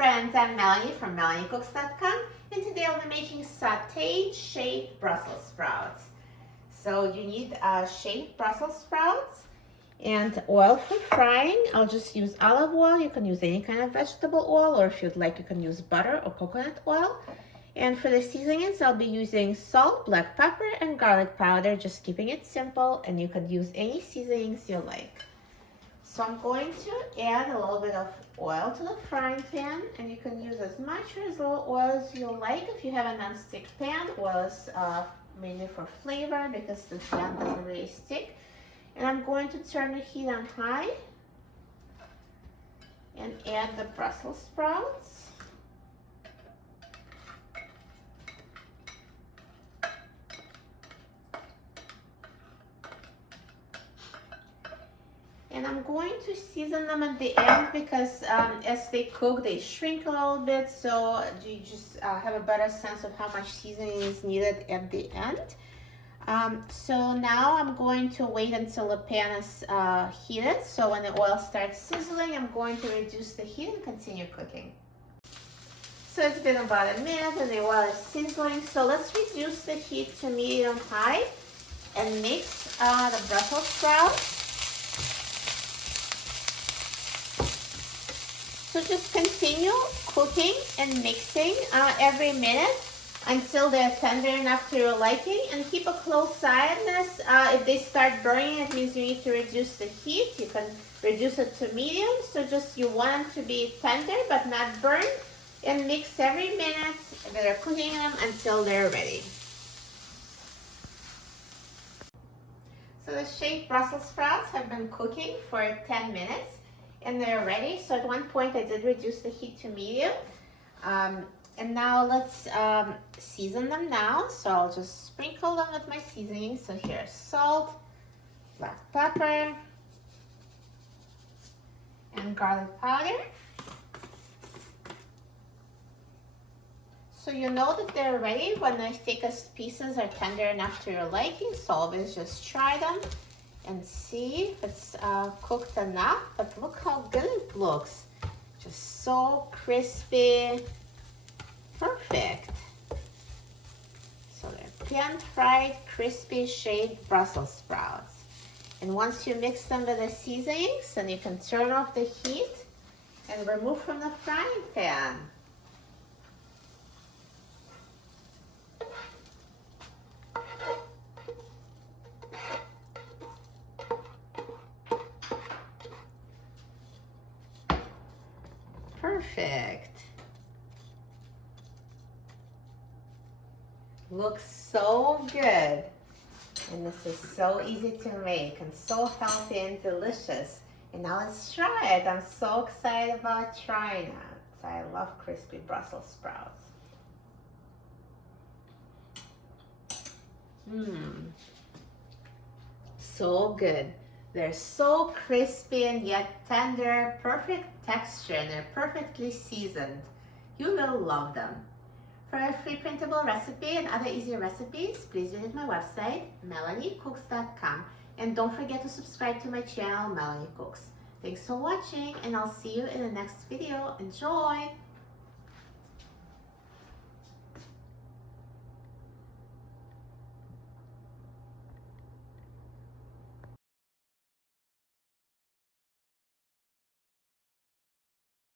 friends, I'm Melanie from melaniecooks.com, and today I'll be making sautéed shaved Brussels sprouts. So you need shaved Brussels sprouts and oil for frying. I'll just use olive oil. You can use any kind of vegetable oil, or if you'd like, you can use butter or coconut oil. And for the seasonings, I'll be using salt, black pepper, and garlic powder, just keeping it simple, and you could use any seasonings you like. So I'm going to add a little bit of oil to the frying pan, and you can use as much or as little oil as you like. If you have a non-stick pan, oil is mainly for flavor because the pan doesn't really stick. And I'm going to turn the heat on high and add the Brussels sprouts. And I'm going to season them at the end because as they cook, they shrink a little bit. So you just have a better sense of how much seasoning is needed at the end. So now I'm going to wait until the pan is heated. So when the oil starts sizzling, I'm going to reduce the heat and continue cooking. So it's been about a minute and the oil is sizzling. So let's reduce the heat to medium-high and mix the Brussels sprouts. So just continue cooking and mixing every minute until they're tender enough to your liking, and keep a close eye on this. If they start burning, it means you need to reduce the heat. You can reduce it to medium. So just you want them to be tender but not burnt, and mix every minute that you're cooking them until they're ready. So the shaved Brussels sprouts have been cooking for 10 minutes. And they're ready. So at one point I did reduce the heat to medium. And now let's season them now. So I'll just sprinkle them with my seasoning. So here's salt, black pepper, and garlic powder. So you know that they're ready when the thickest pieces are tender enough to your liking. So always just try them and see if it's cooked enough. But look how good it looks. Just so crispy. Perfect. So they're pan-fried, crispy, shaved Brussels sprouts. And once you mix them with the seasonings, then you can turn off the heat and remove from the frying pan. Perfect. Looks so good. And this is so easy to make and so healthy and delicious. And now let's try it. I'm so excited about trying it. I love crispy Brussels sprouts. So good. They're so crispy and yet tender, perfect texture, and they're perfectly seasoned. You will love them. For a free printable recipe and other easy recipes, please visit my website, melaniecooks.com. And don't forget to subscribe to my channel, Melanie Cooks. Thanks for watching, and I'll see you in the next video. Enjoy!